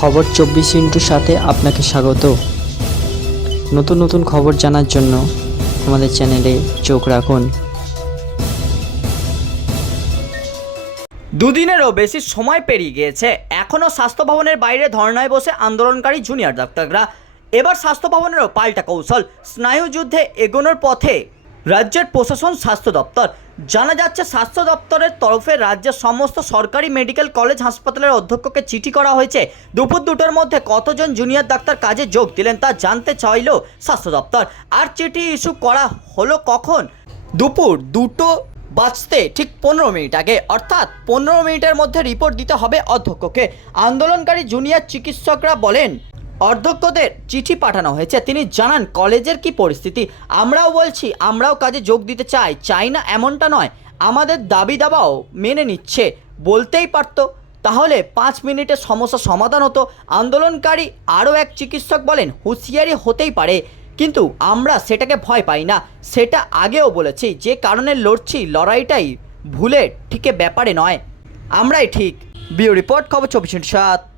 খবর চব্বিশ ইন্টুর সাথে আপনাকে স্বাগত। নতুন নতুন খবর জানার জন্য আমাদের চ্যানেলে চোখ রাখুন। দুদিনেরও বেশি সময় পেরিয়ে গিয়েছে। এখনও স্বাস্থ্য ভবনের বাইরে ধর্নায় বসে আন্দোলনকারী জুনিয়র ডাক্তাররা। এবার স্বাস্থ্য ভবনেরও পাল্টা কৌশল। স্নায়ু যুদ্ধে এগোনোর পথে রাজ্যের প্রশাসন, স্বাস্থ্য দপ্তর। জানা যাচ্ছে, স্বাস্থ্য দপ্তরের তরফে রাজ্যের সমস্ত সরকারি মেডিকেল কলেজ হাসপাতালের অধ্যক্ষকে চিঠি করা হয়েছে। দুপুর দুটোর মধ্যে কতজন জুনিয়র ডাক্তার কাজে যোগ দিলেন তা জানতে চাইল স্বাস্থ্য দপ্তর। আর চিঠি ইস্যু করা হলো কখন? দুপুর দুটো বাঁচতে ঠিক পনেরো মিনিট আগে, অর্থাৎ পনেরো মিনিটের মধ্যে রিপোর্ট দিতে হবে অধ্যক্ষকে। আন্দোলনকারী জুনিয়র চিকিৎসকরা বলেন অধ্যক্ষদের চিঠি পাঠানো হয়েছে। তিনি জানান, কলেজের কি পরিস্থিতি? আমরাও বলছি, আমরাও কাজে যোগ দিতে চাই। চাই না এমনটা নয়। আমাদের দাবি দাবাও মেনে নিচ্ছে। বলতেই পারতো। তাহলে পাঁচ মিনিটে সমস্যা সমাধান হতো। আন্দোলনকারী আরও এক চিকিৎসক বলেন, হুঁশিয়ারি হতেই পারে, কিন্তু আমরা সেটাকে ভয় পাই না। সেটা আগেও বলেছি, যে কারণে লড়ছি, লড়াইটাই ভুলে ঠিকে ব্যাপারে নয়। আমরাই ঠিক। বিও রিপোর্ট, খবর চব্বিশ সাত।